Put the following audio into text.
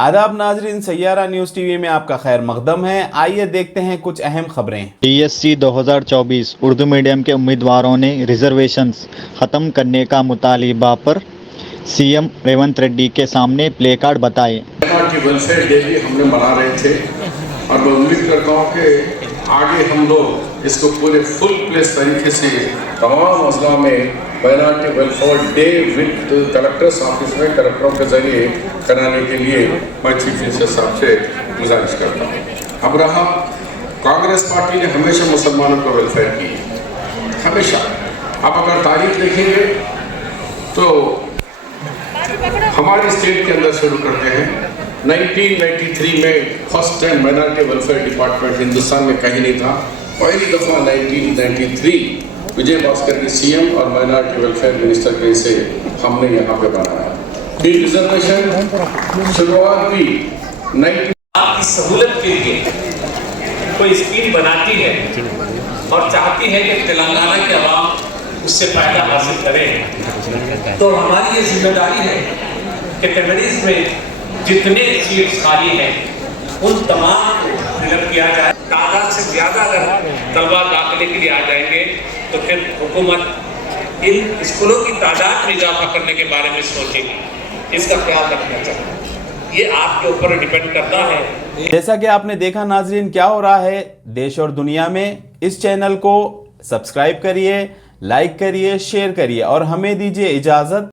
आदाब नाजरीन, Saiyaara news TV में आपका खैर मकदम है। आइए देखते हैं कुछ अहम खबरें। DSC 2024 उर्दू मीडियम के उम्मीदवारों ने रिजर्वेशंस ख़त्म करने का मुतालिबा पर सीएम रेवंत रेड्डी के सामने प्ले कार्ड बताए। की वेलफेयर डे भी हमने मना रहे थे और मैं उम्मीद करता हूँ कि आगे हम लोग इसको पूरे फुल प्लेस तरीके से तमाम अजला में minority welfare day with collectors office में कलेक्टरों के जरिए कराने के लिए मैं चीफ मिनिस्टर साहब से गुजारिश करता हूँ। अब रहा, कांग्रेस पार्टी ने हमेशा मुसलमानों को वेलफेयर की, हमेशा। आप अगर तारीख देखेंगे तो हमारी स्टेट के अंदर शुरू करते हैं 1993 में first time minority welfare department Hindustan में कहीं नहीं था। पहली दफ़ा 1993 विजय भास्कर के सीएम और माइनॉरिटी वेलफेयर मिनिस्टर के से हमने यहाँ पे बनाया। रिजर्वेशन शुरुआत भी 90 आपकी सहूलत के लिए कोई स्कीम बनाती है और चाहती है कि तेलंगाना के अवाम उससे फायदा हासिल करें, तो हमारी ये जिम्मेदारी है कि टेरिटरीज में जितने सीट्स खाली हैं उन तमाम को फिलअप किया जाए। तादाद से ज़्यादा अगर तलबा दाखिले के लिए आ जाएंगे तो फिर हुकूमत इन स्कूलों की तादाद में इजाफा करने के बारे में सोचेगी। इसका ख्याल रखना चाहिए, ये आपके ऊपर डिपेंड करता है। जैसा कि आपने देखा नाजरीन, क्या हो रहा है देश और दुनिया में। इस चैनल को सब्सक्राइब करिए, लाइक करिए, शेयर करिए और हमें दीजिए इजाज़त।